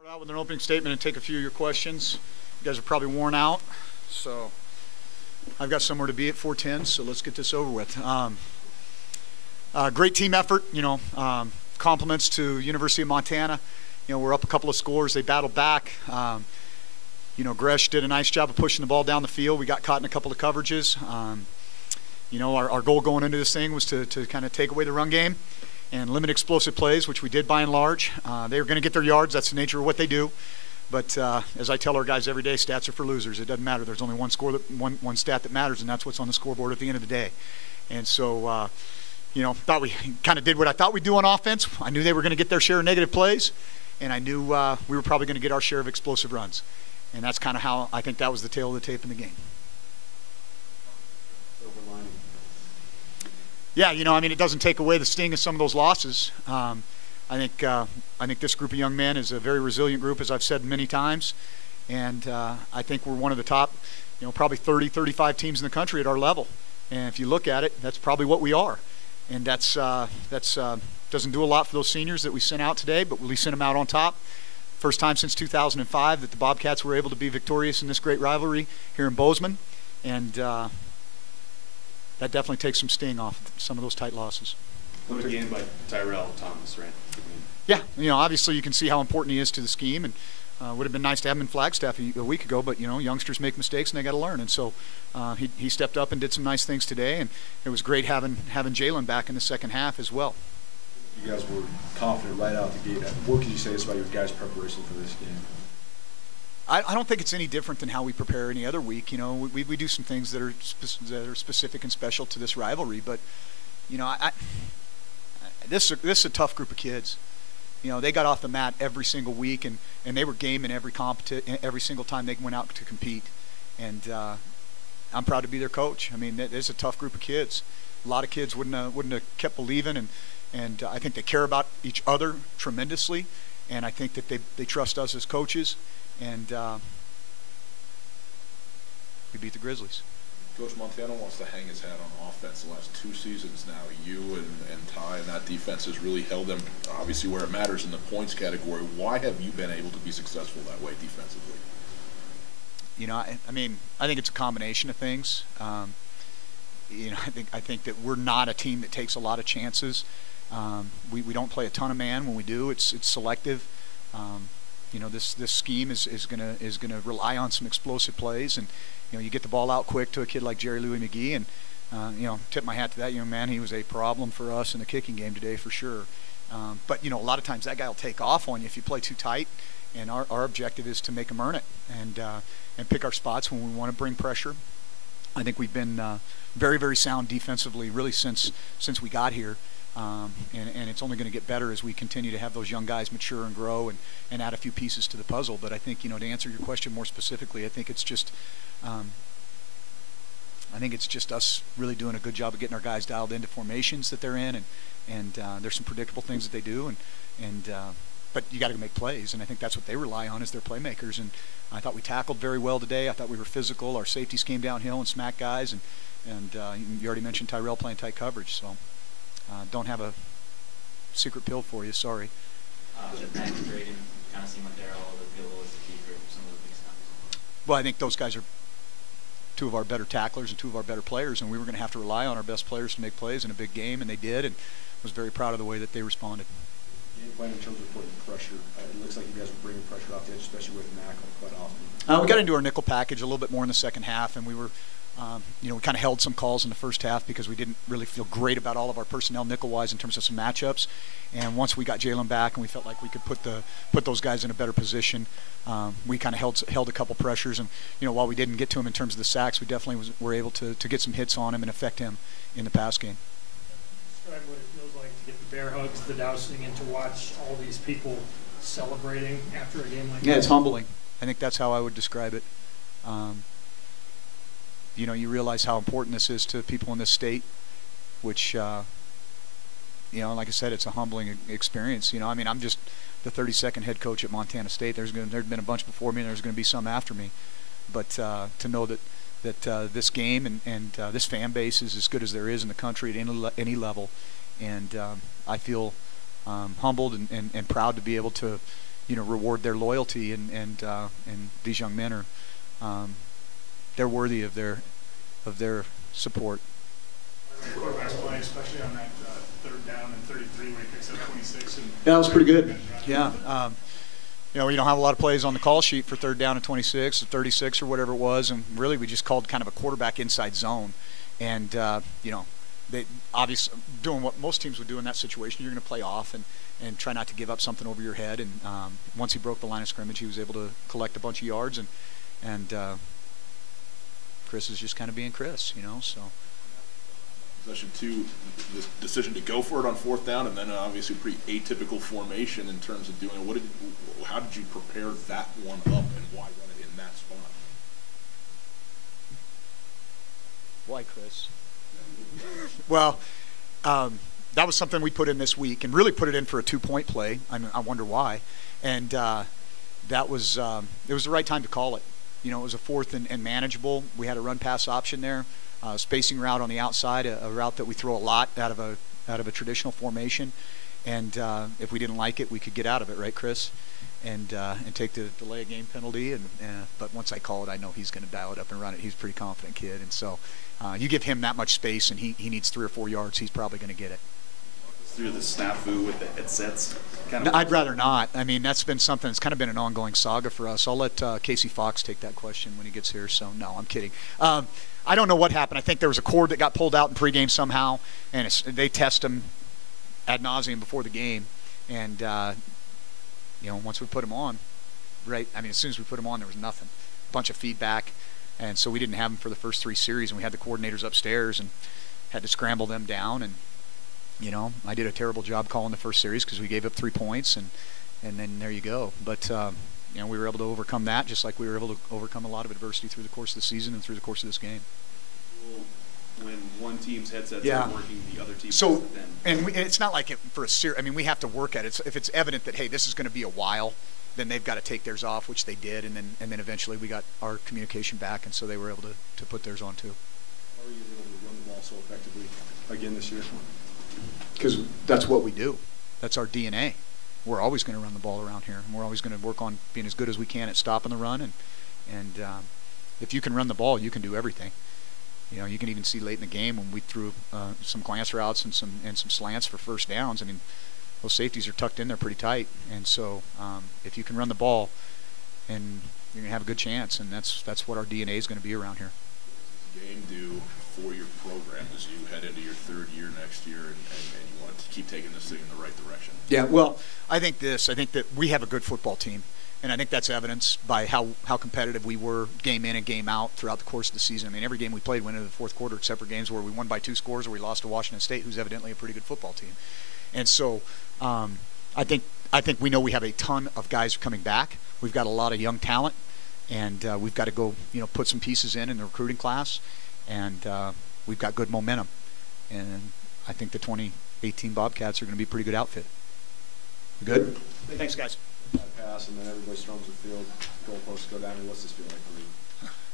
Start out with an opening statement and take a few of your questions. You guys are probably worn out, so I've got somewhere to be at 4:10, so let's get this over with. Great team effort, compliments to University of Montana. We're up a couple of scores. They battled back. Gresh did a nice job of pushing the ball down the field. We got caught in a couple of coverages. Our goal going into this thing was to kind of take away the run game and limit explosive plays, which we did by and large. They were going to get their yards. That's the nature of what they do. But as I tell our guys every day, stats are for losers. It doesn't matter. There's only one stat that matters, and that's what's on the scoreboard at the end of the day. And so, thought we kind of did what I thought we'd do on offense. I knew they were going to get their share of negative plays, and I knew we were probably going to get our share of explosive runs. And that's kind of how I think that was the tail of the tape in the game. Yeah, it doesn't take away the sting of some of those losses. I think this group of young men is a very resilient group, as I've said many times. And I think we're one of the top, probably 30, 35 teams in the country at our level. And if you look at it, that's probably what we are. And that's doesn't do a lot for those seniors that we sent out today, but we sent them out on top. First time since 2005 that the Bobcats were able to be victorious in this great rivalry here in Bozeman. And that definitely takes some sting off of some of those tight losses. What a game by Tyrell Thomas, right? Yeah, obviously you can see how important he is to the scheme, and would have been nice to have him in Flagstaff a week ago, but youngsters make mistakes and they got to learn, and so he stepped up and did some nice things today, and it was great having Jalen back in the second half as well. You guys were confident right out the gate. What can you say about your guys' preparation for this game? I don't think it's any different than how we prepare any other week. We do some things that are specific and special to this rivalry, but this is a tough group of kids. They got off the mat every single week, and they were game in every single time they went out to compete. And I'm proud to be their coach. It's a tough group of kids. A lot of kids wouldn't have kept believing, and I think they care about each other tremendously, and I think that they trust us as coaches. And we beat the Grizzlies. Coach Montana wants to hang his hat on offense the last 2 seasons now. You and Ty and that defense has really held them, obviously, where it matters in the points category. Why have you been able to be successful that way defensively? I think it's a combination of things. I think that we're not a team that takes a lot of chances. We don't play a ton of man. When we do, it's selective. This scheme is gonna rely on some explosive plays, and you get the ball out quick to a kid like Jerry Louis McGee, and tip my hat to that young man. He was a problem for us in the kicking game today for sure. But a lot of times that guy will take off on you if you play too tight, and our objective is to make him earn it and pick our spots when we want to bring pressure. I think we've been very, very sound defensively really since we got here. And it's only going to get better as we continue to have those young guys mature and grow and add a few pieces to the puzzle. But I think, to answer your question more specifically, I think it's just us really doing a good job of getting our guys dialed into formations that they're in, and there's some predictable things that they do, but you got to make plays, and I think that's what they rely on is their playmakers. And I thought we tackled very well today. I thought we were physical. Our safeties came downhill and smacked guys, and you already mentioned Tyrell playing tight coverage, so. Don't have a secret pill for you, sorry. Mac and Drayden kind of seem like they're all the field goals to keep for some of the big snaps. Well, I think those guys are two of our better tacklers and two of our better players, and we were going to have to rely on our best players to make plays in a big game, and they did, and was very proud of the way that they responded. Game plan in terms of putting pressure, it looks like you guys were bringing pressure off the edge, especially with Mac quite often. We got into our nickel package a little bit more in the second half, and we were we kind of held some calls in the first half because we didn't really feel great about all of our personnel nickel-wise in terms of some matchups. And once we got Jalen back and we felt like we could put those guys in a better position, we kind of held a couple pressures. And while we didn't get to him in terms of the sacks, we definitely were able to get some hits on him and affect him in the pass game. Describe what it feels like to get the bear hugs, the dousing, and to watch all these people celebrating after a game like that. Yeah, it's humbling. I think that's how I would describe it. You realize how important this is to people in this state, which, like I said, it's a humbling experience. I'm just the 32nd head coach at Montana State. There's been a bunch before me, and there's going to be some after me. But to know that this game and this fan base is as good as there is in the country at any level, and I feel humbled and proud to be able to, reward their loyalty, and these young men are, they're worthy of their support. Quarterback's playing, especially on that third down and 33 when he picks up 26. And Yeah, that was pretty good. Yeah. We don't have a lot of plays on the call sheet for third down and 26 or 36 or whatever it was, and really we just called kind of a quarterback inside zone. And, they obviously doing what most teams would do in that situation. You're going to play off and try not to give up something over your head. And once he broke the line of scrimmage, he was able to collect a bunch of yards. And Chris is just kind of being Chris, so. Possession 2, the decision to go for it on fourth down, and then obviously pretty atypical formation in terms of doing it. How did you prepare that one up, and why run it in that spot? Why, Chris? Well, that was something we put in this week, and really put it in for a 2-point play. I wonder why. And it was the right time to call it. It was a fourth and manageable. We had a run-pass option there. Spacing route on the outside, a route that we throw a lot out of a traditional formation, and if we didn't like it, we could get out of it, right, Chris? And take the delay of game penalty. But once I call it, I know he's going to dial it up and run it. He's a pretty confident kid, and so you give him that much space, and he needs 3 or 4 yards, he's probably going to get it. Through the snafu with the headsets. I'd rather not. I mean, that's been something that's kind of been an ongoing saga for us. I'll let Casey Fox take that question when he gets here. So no, I'm kidding. I don't know what happened. I think there was a cord that got pulled out in pregame somehow, and they test them ad nauseum before the game. And once we put them on, right? I mean, as soon as we put them on, there was nothing. A bunch of feedback, and so we didn't have them for the first 3 series, and we had the coordinators upstairs and had to scramble them down. And I did a terrible job calling the first series because we gave up 3 points, and then there you go. But we were able to overcome that, just like we were able to overcome a lot of adversity through the course of the season and through the course of this game. When one team's headsets Yeah. are working, the other team So, doesn't then. and it's not like it for a series. I mean, we have to work at it. If it's evident that, hey, this is going to be a while, then they've got to take theirs off, which they did, and then eventually we got our communication back, and so they were able to put theirs on too. How are you able to run the ball so effectively again this year? Because that's what we do. That's our DNA. We're always going to run the ball around here, and we're always going to work on being as good as we can at stopping the run. And if you can run the ball, you can do everything. You can even see late in the game when we threw some glance routes and some slants for first downs. I mean, those safeties are tucked in there pretty tight, and so if you can run the ball, and you're going to have a good chance, and that's what our DNA is going to be around here. What does the game do for your program as you head into your 3rd year next year, and you want to keep taking this thing in the right direction? Yeah, well, I think that we have a good football team, and I think that's evidenced by how competitive we were game in and game out throughout the course of the season. I mean, every game we played went into the 4th quarter, except for games where we won by 2 scores or we lost to Washington State, who's evidently a pretty good football team. And so I think we know we have a ton of guys coming back. We've got a lot of young talent, and we've got to go put some pieces in the recruiting class, and we've got good momentum. And I think the 2018 Bobcats are going to be a pretty good outfit. Good? Thanks, guys. That pass, and then everybody storms the field, goalposts go down, and what's this feel like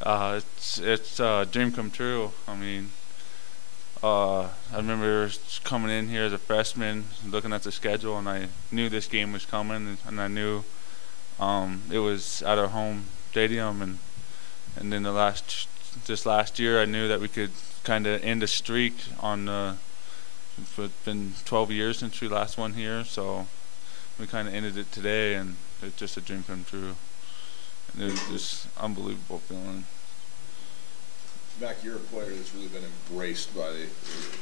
for you? It's a dream come true. I mean, I remember coming in here as a freshman, looking at the schedule, and I knew this game was coming, and I knew it was at our home stadium, and then this last year, I knew that we could kind of end a streak on. It's been 12 years since we last won here, so we kind of ended it today, and it's just a dream come true. And it was just unbelievable feeling. Mac, you're a player that's really been embraced by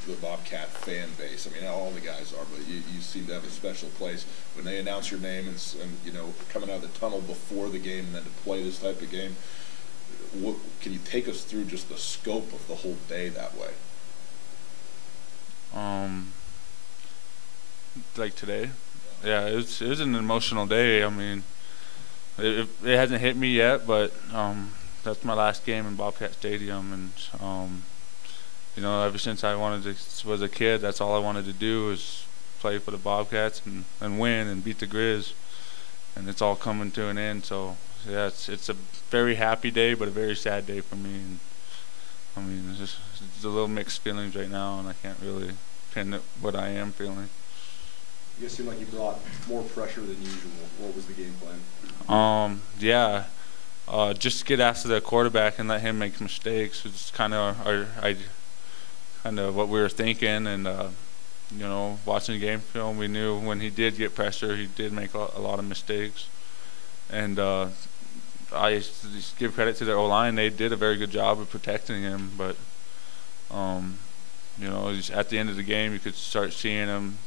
the Bobcat fan base. I mean, all the guys are, but you seem to have a special place. When they announce your name and coming out of the tunnel before the game and then to play this type of game, can you take us through just the scope of the whole day that way? Like today? Yeah, it was an emotional day. I mean, it hasn't hit me yet, but that's my last game in Bobcat Stadium, and ever since I was a kid, that's all I wanted to do was play for the Bobcats and win and beat the Griz, and it's all coming to an end. So yeah, it's a very happy day, but a very sad day for me. And I mean, it's a little mixed feelings right now, and I can't really pin what I am feeling. You guys seem like you brought more pressure than usual. What was the game plan? Yeah, just get after the quarterback and let him make mistakes. It's kind of what we were thinking, and you know, watching the game film, we knew when he did get pressure, he did make a lot of mistakes, and I just give credit to their O-line. They did a very good job of protecting him, but you know, just at the end of the game, you could start seeing him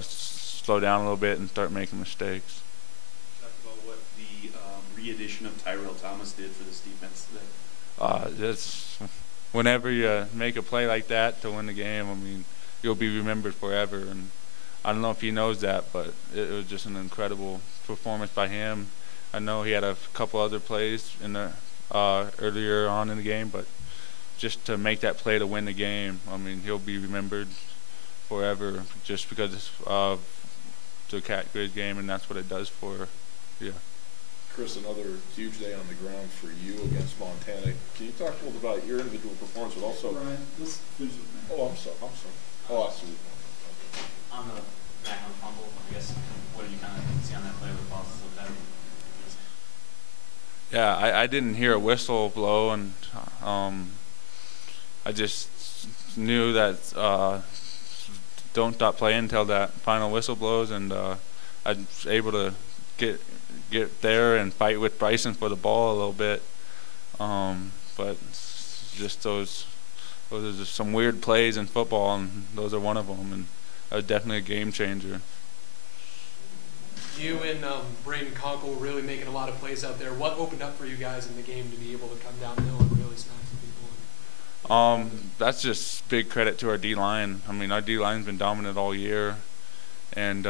slow down a little bit and start making mistakes. Talk about what the re-addition of Tyrell Thomas did for this defense today. That's whenever you make a play like that to win the game, I mean, you'll be remembered forever. And I don't know if he knows that, but it was just an incredible performance by him. I know he had a couple other plays in the earlier on in the game, but just to make that play to win the game, I mean, he'll be remembered forever just because of the Cat-Griz game, and that's what it does for you. Yeah. Chris, another huge day on the ground for you against Montana. Can you talk a little bit about your individual performance, but also? Ryan, let's finish with Mac. Oh, I'm sorry. Oh, absolutely. On the back on the fumble, I guess, what did you kind of see on that play with the ball slipped out? Yeah, I didn't hear a whistle blow, and I just knew that don't stop playing until that final whistle blows, and I was able to get there and fight with Bryson for the ball a little bit. But just those are just some weird plays in football, and those are one of them, and that was definitely a game changer. You and Braden Conkle really making a lot of plays out there. What opened up for you guys in the game to be able to come downhill and really smack some people? That's just big credit to our D-line. I mean, our D-line's been dominant all year, and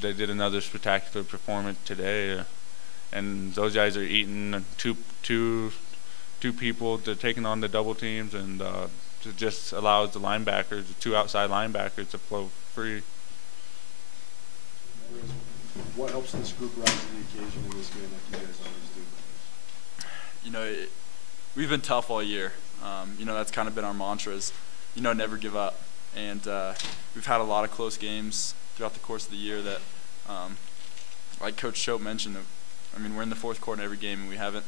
they did another spectacular performance today. And those guys are eating two people. They're taking on the double teams, and it just allows the linebackers, the two outside linebackers, to flow free. What helps this group rise to the occasion in this game like you guys always do? You know, we've been tough all year. You know, that's kind of been our mantra is, you know, never give up. And we've had a lot of close games throughout the course of the year that, like Coach Choate mentioned, I mean, we're in the fourth quarter in every game, and we haven't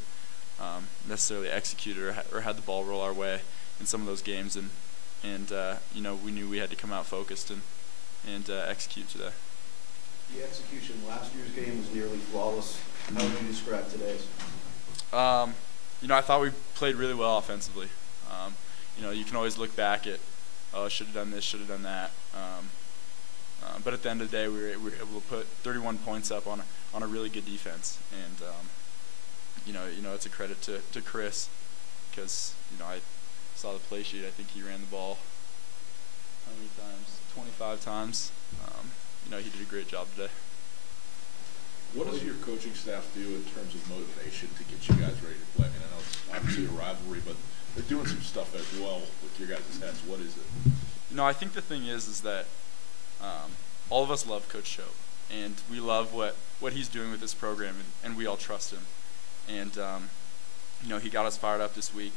necessarily executed or had the ball roll our way in some of those games. And you know, we knew we had to come out focused and execute today. The execution last year's game was nearly flawless. How would you describe today's? You know, I thought we played really well offensively. You know, you can always look back at, oh, should have done this, should have done that. But at the end of the day, we were able to put 31 points up on a really good defense. And you know, it's a credit to Chris, because you know, I saw the play sheet. I think he ran the ball how many times? 25 times. You know, he did a great job today. What does your coaching staff do in terms of motivation to get you guys ready to play? I mean, I know it's obviously a rivalry, but they're doing some stuff as well with your guys' heads. What is it? You know, I think the thing is that all of us love Coach Choate, and we love what he's doing with this program, and we all trust him. And you know, he got us fired up this week.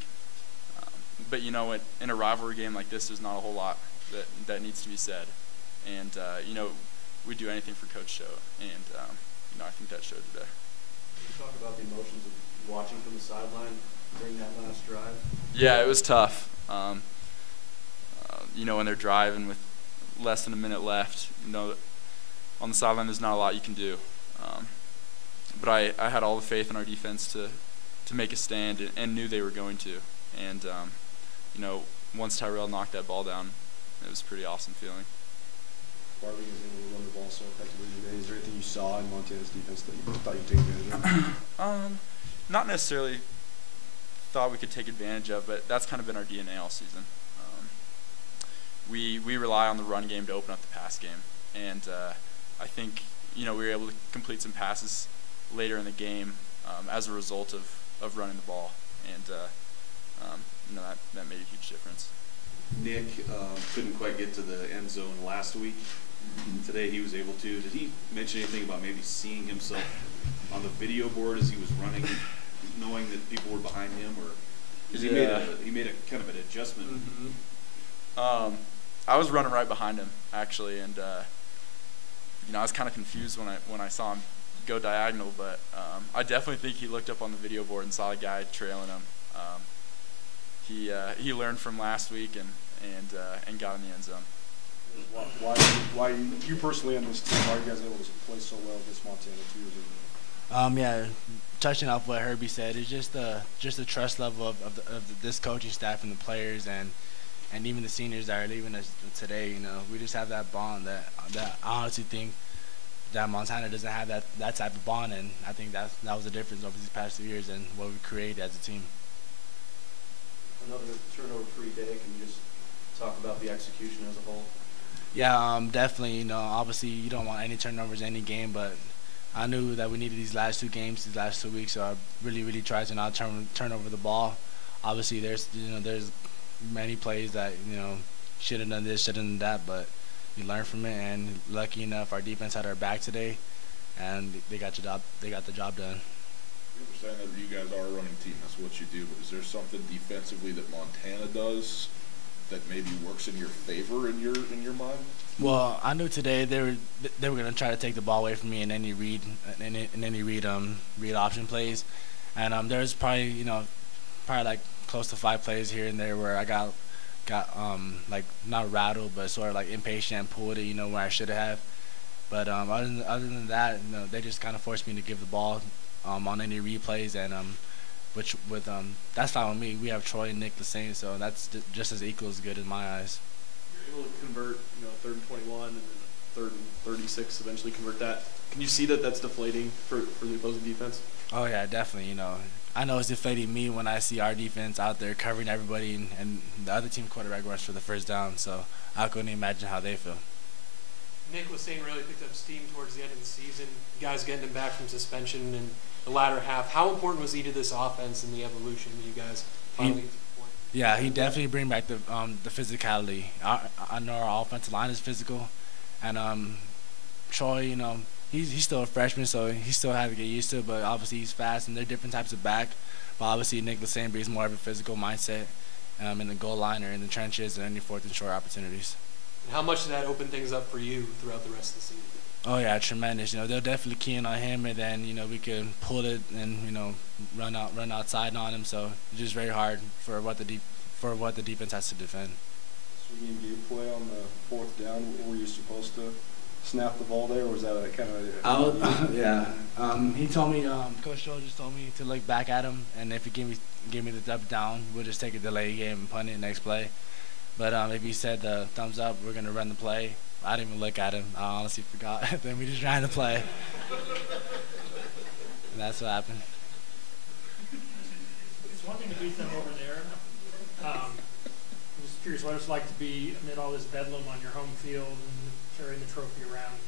But you know, in a rivalry game like this, there's not a whole lot that needs to be said. And you know, we do anything for Coach Choate, and you know, I think that showed today. Can you talk about the emotions of watching from the sideline during that last drive? Yeah, it was tough. You know, when they're driving with less than a minute left, you know, on the sideline there's not a lot you can do. But I had all the faith in our defense to make a stand, and knew they were going to. And you know, once Tyrell knocked that ball down, it was a pretty awesome feeling. Barbie is able to run the ball so effectively today. Is there anything you saw in Montana's defense that you thought you'd take advantage of? Not necessarily thought we could take advantage of, but that's kind of been our DNA all season. We rely on the run game to open up the pass game, and I think, you know, we were able to complete some passes later in the game as a result of running the ball, and you know, that made a huge difference. Nick couldn't quite get to the end zone last week. Today he was able to. Did he mention anything about maybe seeing himself on the video board as he was running, knowing that people were behind him, or because he made a kind of an adjustment? I was running right behind him actually, and you know, I was kind of confused when I saw him go diagonal, but I definitely think he looked up on the video board and saw a guy trailing him. He learned from last week and got in the end zone. Why you personally on this team? Why are you guys able to play so well against Montana 2 years ago? Yeah, touching off what Herbie said, it's just the trust level of this coaching staff and the players and even the seniors that are leaving us today. You know, we just have that bond that I honestly think that Montana doesn't have that type of bond, and I think that was the difference over these past 2 years and what we created as a team. Another turnover-free day. Can you just talk about the execution as a whole? Yeah, definitely. You know, obviously you don't want any turnovers in any game, but I knew that we needed these last 2 games, these last 2 weeks, so I really tried to not turn over the ball. Obviously, there's many plays that should have done this, should have done that, but we learned from it, and lucky enough, our defense had our back today, and they got the job done. You understand that you guys are a running team, that's what you do, but is there something defensively that Montana does that maybe works in your favor in your mind? Well, I knew today they were going to try to take the ball away from me in any read option plays, and there was probably like close to 5 plays here and there where I got like not rattled but sort of like impatient and pulled it where I should have. But other than that, they just kind of forced me to give the ball on any replays, and which with that's fine with me. We have Troy and Nick the same, so that's just as equal as good in my eyes. You're able to convert 3rd and 21 and then 3rd and 36, eventually convert that. Can you see that that's deflating for the opposing defense? Oh yeah, definitely. I know it's deflating me when I see our defense out there covering everybody and the other team quarterback rush for the first down, so I couldn't imagine how they feel. Nick Lassane really picked up steam towards the end of the season. You guys getting him back from suspension in the latter half. How important was he to this offense and the evolution that you guys finally get to the point? Yeah, he definitely bring back the physicality. I know our offensive line is physical, and Troy, he's still a freshman, so he still has to get used to it, but obviously he's fast, and they're different types of back. But obviously Nick Lassane brings more of a physical mindset in the goal line or in the trenches and any 4th and short opportunities. And how much did that open things up for you throughout the rest of the season? Oh yeah, tremendous. They'll definitely key in on him, and then we could pull it and run outside on him. So it's just very hard for what the defense has to defend. Swinging game play on the 4th down. Were you supposed to snap the ball there, or was that a kind of? Yeah. He told me, Coach Choate just told me to look back at him, and if he give me the up down, we'll just take a delay game and punt it next play. But if he said thumbs up, we're gonna run the play. I didn't even look at him. I honestly forgot. Then we just ran the play, and that's what happened. It's one thing to beat them over there. I'm just curious what it's like to be amid all this bedlam on your home field and carrying the trophy around.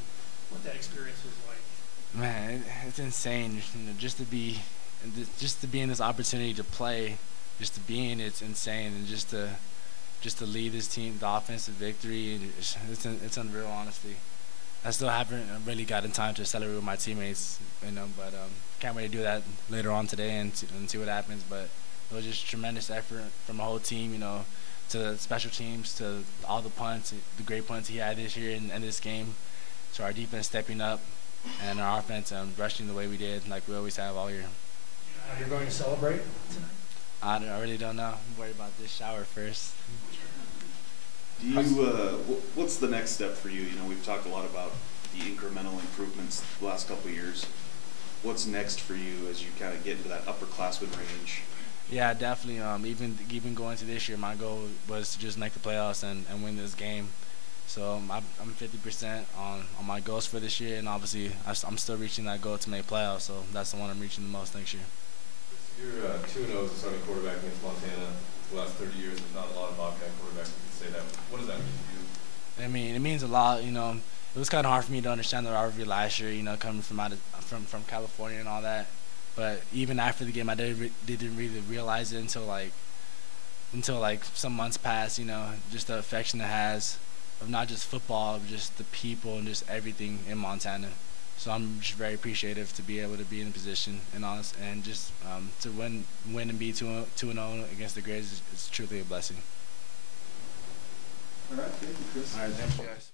What that experience was like. Man, it's insane. Just to be in this opportunity to play, just to be in it's insane, and just to lead this team, the offensive victory, it's unreal, honestly. I still haven't really gotten time to celebrate with my teammates, but can't wait to do that later on today and see what happens. But it was just tremendous effort from the whole team, to the special teams, to all the punts, the great punts he had this year in this game, to our defense stepping up, and our offense rushing the way we did, like we always have all year. How you're going to celebrate tonight? I really don't know. I'm worried about this shower first. Do you, what's the next step for you? We've talked a lot about the incremental improvements the last couple of years. What's next for you as you kind of get into that upperclassman range? Yeah, definitely. Even going to this year, my goal was to just make the playoffs and win this game. So I'm 50% on my goals for this year, and obviously I'm still reaching that goal to make playoffs. So that's the one I'm reaching the most next year. You're 2-0 as a starting quarterback against Montana the last 30 years. There's not a lot of Bobcat quarterbacks who can say that. What does that mean to you? I mean, it means a lot. It was kind of hard for me to understand the rivalry last year. Coming from California and all that. But even after the game, I didn't really realize it until some months passed. Just the affection it has of not just football, but just the people and just everything in Montana. So I'm just very appreciative to be able to be in a position and just to win and be 2-0 against the Griz is truly a blessing. All right, thank you, Chris. All right, thank you guys.